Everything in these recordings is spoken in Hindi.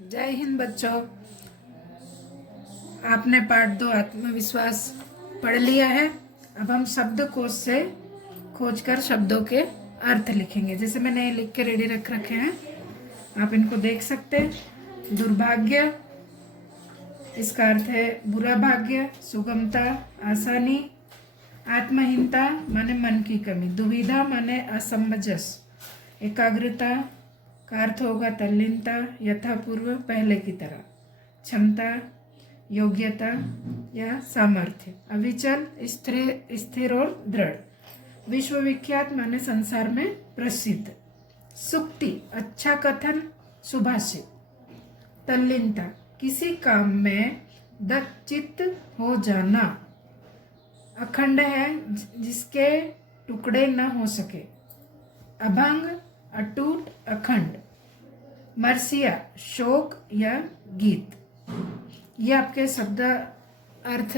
जय हिंद बच्चों। आपने पाठ 2 आत्मविश्वास पढ़ लिया है। अब हम शब्दकोश से खोजकर शब्दों के अर्थ लिखेंगे। जैसे मैंने ये लिख के रेडी रख रखे हैं, आप इनको देख सकते हैं। दुर्भाग्य, इसका अर्थ है बुरा भाग्य, सुगमता, आसानी। आत्महीनता माने मन की कमी। दुविधा माने असमंजस। एकाग्रता का अर्थ होगा तल्लीनता, यथापूर्व, पहले की तरह। क्षमता, योग्यता या सामर्थ्य। अविचल, स्थिर और दृढ़। विश्वविख्यात माने संसार में प्रसिद्ध। सुक्ति, अच्छा कथन, सुभाषित। तल्लीनता, किसी काम में दचित हो जाना। अखंड है, जिसके टुकड़े न हो सके। अभंग, अटूट, अखंड। मरसिया, शोक या गीत। ये आपके शब्द अर्थ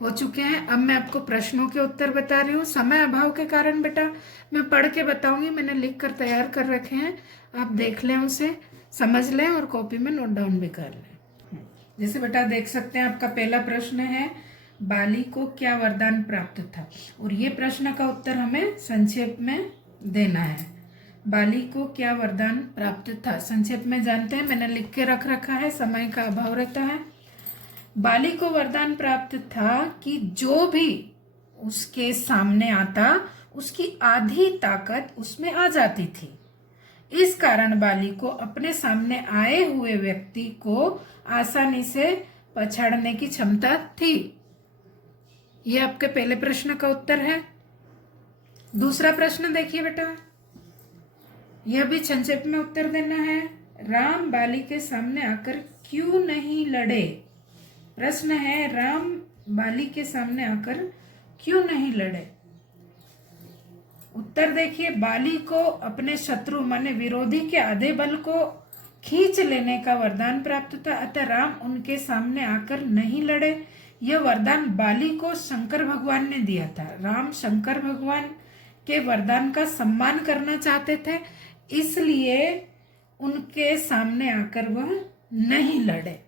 हो चुके हैं। अब मैं आपको प्रश्नों के उत्तर बता रही हूँ। समय अभाव के कारण बेटा मैं पढ़ के बताऊंगी, मैंने लिख कर तैयार कर रखे हैं। आप देख लें, उसे समझ लें और कॉपी में नोट डाउन भी कर लें। जैसे बेटा देख सकते हैं, आपका पहला प्रश्न है, बाली को क्या वरदान प्राप्त था। और ये प्रश्न का उत्तर हमें संक्षेप में देना है। बाली को क्या वरदान प्राप्त था, संक्षेप में जानते हैं। मैंने लिख के रख रखा है, समय का अभाव रहता है। बाली को वरदान प्राप्त था कि जो भी उसके सामने आता, उसकी आधी ताकत उसमें आ जाती थी। इस कारण बाली को अपने सामने आए हुए व्यक्ति को आसानी से पछाड़ने की क्षमता थी। यह आपके पहले प्रश्न का उत्तर है। दूसरा प्रश्न देखिए बेटा, यह भी संक्षेप में उत्तर देना है। राम बाली के सामने आकर क्यों नहीं लड़े। प्रश्न है, राम बाली के सामने आकर क्यों नहीं लड़े। उत्तर देखिए, बाली को अपने शत्रु माने विरोधी के आधे बल को खींच लेने का वरदान प्राप्त था, अतः राम उनके सामने आकर नहीं लड़े। यह वरदान बाली को शंकर भगवान ने दिया था। राम शंकर भगवान के वरदान का सम्मान करना चाहते थे, इसलिए उनके सामने आकर वह नहीं लड़े।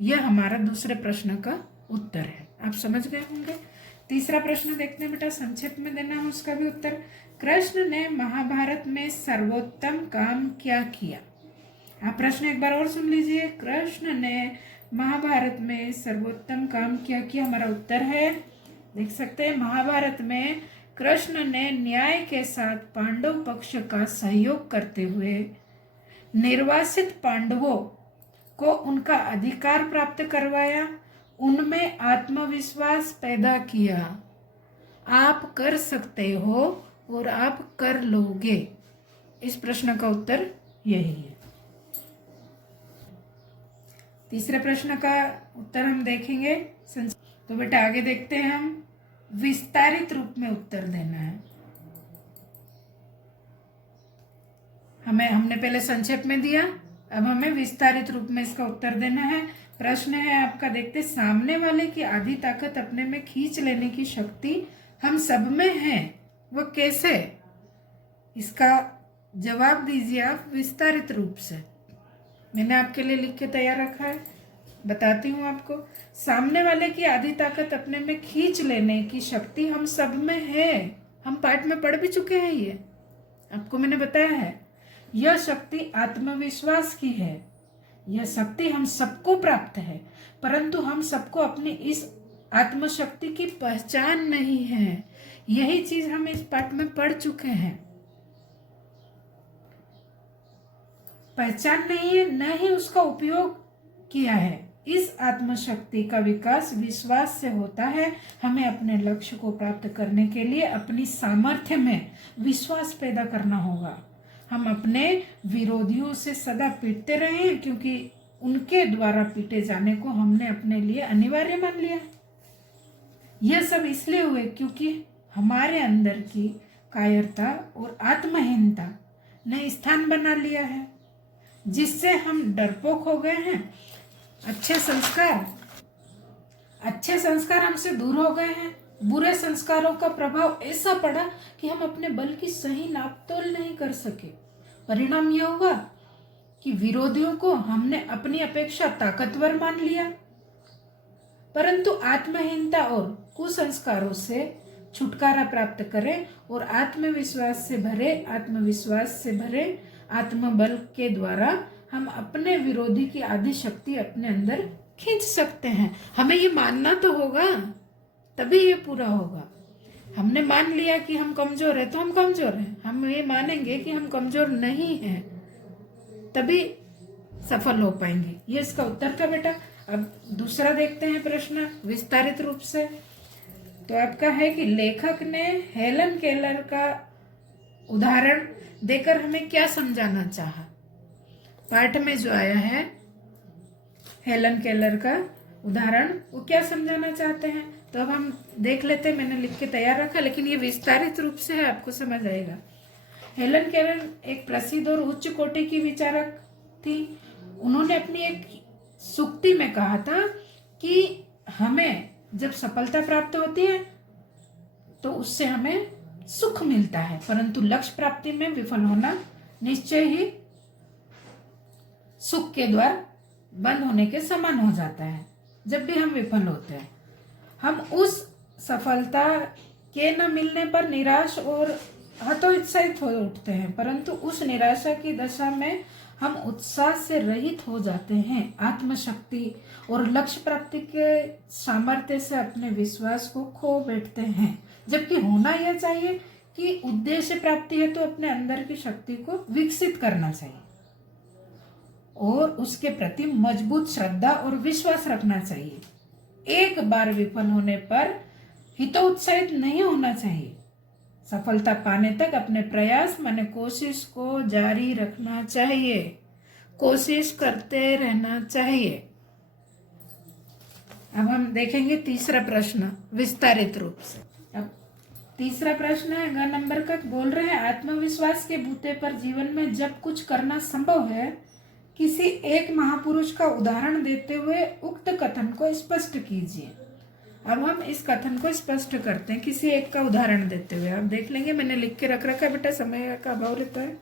यह हमारा दूसरे प्रश्न का उत्तर है। आप समझ गए होंगे। तीसरा प्रश्न देखते हैं बेटा, संक्षेप में देना है उसका भी उत्तर। कृष्ण ने महाभारत में सर्वोत्तम काम क्या किया। आप प्रश्न एक बार और सुन लीजिए। कृष्ण ने महाभारत में सर्वोत्तम काम क्या किया। हमारा उत्तर है, देख सकते हैं, महाभारत में कृष्ण ने न्याय के साथ पांडव पक्ष का सहयोग करते हुए निर्वासित पांडवों को उनका अधिकार प्राप्त करवाया, उनमें आत्मविश्वास पैदा किया। आप कर सकते हो और आप कर लोगे। इस प्रश्न का उत्तर यही है। तीसरे प्रश्न का उत्तर हम देखेंगे। तो बेटा आगे देखते हैं, हम विस्तारित रूप में उत्तर देना है। हमने पहले संक्षेप में दिया, अब हमें विस्तारित रूप में इसका उत्तर देना है। प्रश्न है आपका, देखते, सामने वाले की आधी ताकत अपने में खींच लेने की शक्ति हम सब में है, वह कैसे। इसका जवाब दीजिए आप विस्तारित रूप से। मैंने आपके लिए लिख के तैयार रखा है, बताती हूँ आपको। सामने वाले की आधी ताकत अपने में खींच लेने की शक्ति हम सब में है। हम पाठ में पढ़ भी चुके हैं, ये आपको मैंने बताया है। यह शक्ति आत्मविश्वास की है। यह शक्ति हम सबको प्राप्त है, परंतु हम सबको अपनी इस आत्मशक्ति की पहचान नहीं है। यही चीज हम इस पाठ में पढ़ चुके हैं। पहचान नहीं है, न ही उसका उपयोग किया है। इस आत्मशक्ति का विकास विश्वास से होता है। हमें अपने लक्ष्य को प्राप्त करने के लिए अपनी सामर्थ्य में विश्वास पैदा करना होगा। हम अपने विरोधियों से सदा पीटते रहे हैं, क्योंकि उनके द्वारा पीटे जाने को हमने अपने लिए अनिवार्य मान लिया। यह सब इसलिए हुए क्योंकि हमारे अंदर की कायरता और आत्महीनता ने स्थान बना लिया है, जिससे हम डरपोक हो गए हैं। अच्छे संस्कार हमसे दूर हो गए हैं। बुरे संस्कारों का प्रभाव ऐसा पड़ा कि हम अपने बल की सही नापतोल नहीं कर सके। परिणाम यह हुआ कि विरोधियों को हमने अपनी अपेक्षा ताकतवर मान लिया, परंतु आत्महीनता और कुसंस्कारों से छुटकारा प्राप्त करें और आत्मविश्वास से भरे आत्मबल के द्वारा हम अपने विरोधी की आधी शक्ति अपने अंदर खींच सकते हैं। हमें ये मानना तो होगा, तभी ये पूरा होगा। हमने मान लिया कि हम कमजोर है तो हम कमजोर हैं, हम ये मानेंगे कि हम कमजोर नहीं हैं, तभी सफल हो पाएंगे। ये इसका उत्तर था बेटा। अब दूसरा देखते हैं प्रश्न विस्तारित रूप से। तो आपका है कि लेखक ने हेलन केलर का उदाहरण देकर हमें क्या समझाना चाहा। पाठ में जो आया है हेलन केलर का उदाहरण, वो क्या समझाना चाहते हैं, तो अब हम देख लेते हैं। मैंने लिख के तैयार रखा, लेकिन ये विस्तारित रूप से है, आपको समझ आएगा। हेलन केलर एक प्रसिद्ध और उच्च कोटि की विचारक थी। उन्होंने अपनी एक सूक्ति में कहा था कि हमें जब सफलता प्राप्त होती है तो उससे हमें सुख मिलता है, परंतु लक्ष्य प्राप्ति में विफल होना निश्चय ही सुख के द्वार बंद होने के समान हो जाता है। जब भी हम विफल होते हैं, हम उस सफलता के न मिलने पर निराश और हतोत्साहित हो उठते हैं, परंतु उस निराशा की दशा में हम उत्साह से रहित हो जाते हैं। आत्मशक्ति और लक्ष्य प्राप्ति के सामर्थ्य से अपने विश्वास को खो बैठते हैं, जबकि होना यह चाहिए कि उद्देश्य प्राप्ति है तो अपने अंदर की शक्ति को विकसित करना चाहिए और उसके प्रति मजबूत श्रद्धा और विश्वास रखना चाहिए। एक बार विफल होने पर हितोत्साहित नहीं होना चाहिए। सफलता पाने तक अपने प्रयास माने कोशिश को जारी रखना चाहिए, कोशिश करते रहना चाहिए। अब हम देखेंगे तीसरा प्रश्न विस्तारित रूप से। अब तीसरा प्रश्न है ग नंबर का, बोल रहे हैं आत्मविश्वास के बूते पर जीवन में जब कुछ करना संभव है, किसी एक महापुरुष का उदाहरण देते हुए उक्त कथन को स्पष्ट कीजिए। अब हम इस कथन को स्पष्ट करते हैं किसी एक का उदाहरण देते हुए। आप देख लेंगे, मैंने लिख के रख रखा है बेटा, समय का अभाव रहता है।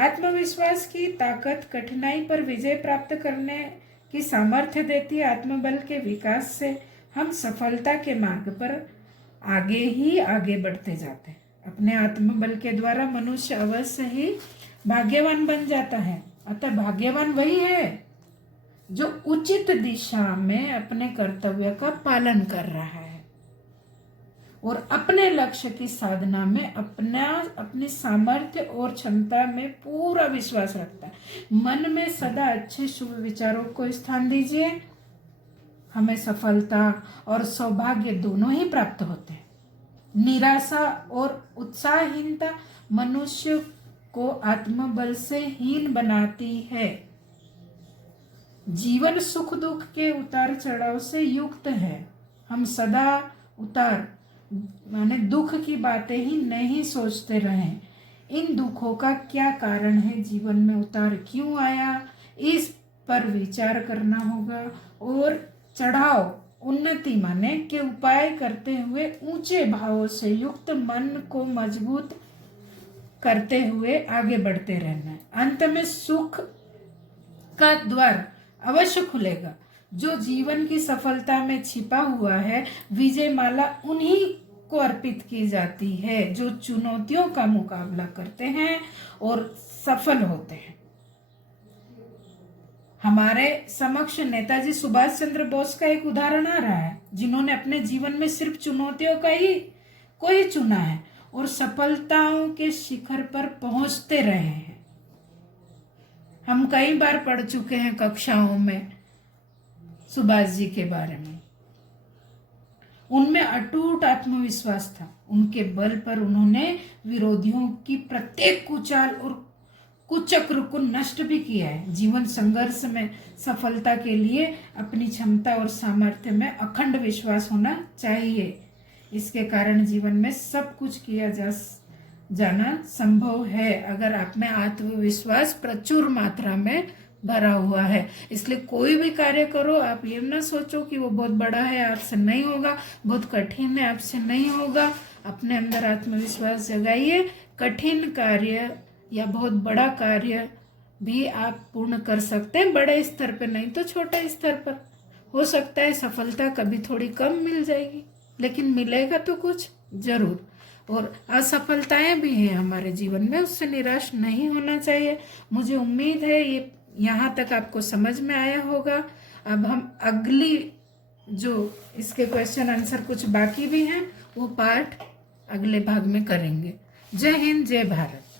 आत्मविश्वास की ताकत कठिनाई पर विजय प्राप्त करने की सामर्थ्य देती है। आत्मबल के विकास से हम सफलता के मार्ग पर आगे ही आगे बढ़ते जाते हैं। अपने आत्मबल के द्वारा मनुष्य अवश्य ही भाग्यवान बन जाता है। अतः भाग्यवान वही है जो उचित दिशा में अपने कर्तव्य का पालन कर रहा है और अपने लक्ष्य की साधना में अपनी सामर्थ्य और क्षमता में पूरा विश्वास रखता है। मन में सदा अच्छे शुभ विचारों को स्थान दीजिए, हमें सफलता और सौभाग्य दोनों ही प्राप्त होते हैं। निराशा और उत्साहहीनता मनुष्य को आत्मबल से हीन बनाती है। जीवन सुख दुख के उतार चढ़ाव से युक्त है। हम सदा उतार माने दुख की बातें ही नहीं सोचते रहें। इन दुखों का क्या कारण है, जीवन में उतार क्यों आया, इस पर विचार करना होगा और चढ़ाव उन्नति माने के उपाय करते हुए ऊंचे भावों से युक्त मन को मजबूत करते हुए आगे बढ़ते रहना है। अंत में सुख का द्वार अवश्य खुलेगा। जो जीवन की सफलता में छिपा हुआ है, विजय माला उन्हीं को अर्पित की जाती है जो चुनौतियों का मुकाबला करते हैं और सफल होते हैं। हमारे समक्ष नेताजी सुभाष चंद्र बोस का एक उदाहरण आ रहा है, जिन्होंने अपने जीवन में सिर्फ चुनौतियों को ही चुना है और सफलताओं के शिखर पर पहुंचते रहे हैं। हम कई बार पढ़ चुके हैं कक्षाओं में सुभाष जी के बारे में। उनमें अटूट आत्मविश्वास था। उनके बल पर उन्होंने विरोधियों की प्रत्येक कुचाल और कुचक्र को नष्ट भी किया है। जीवन संघर्ष में सफलता के लिए अपनी क्षमता और सामर्थ्य में अखंड विश्वास होना चाहिए। इसके कारण जीवन में सब कुछ किया जाना संभव है अगर आप में आत्मविश्वास प्रचुर मात्रा में भरा हुआ है। इसलिए कोई भी कार्य करो, आप ये ना सोचो कि वो बहुत बड़ा है, आपसे नहीं होगा, बहुत कठिन है, आपसे नहीं होगा। अपने अंदर आत्मविश्वास जगाइए। कठिन कार्य या बहुत बड़ा कार्य भी आप पूर्ण कर सकते हैं, बड़े स्तर पर नहीं तो छोटे स्तर पर। हो सकता है सफलता कभी थोड़ी कम मिल जाएगी, लेकिन मिलेगा तो कुछ जरूर। और असफलताएं भी हैं हमारे जीवन में, उससे निराश नहीं होना चाहिए। मुझे उम्मीद है ये यहाँ तक आपको समझ में आया होगा। अब हम अगली जो इसके क्वेश्चन आंसर कुछ बाकी भी हैं वो पार्ट अगले भाग में करेंगे। जय हिंद, जय भारत।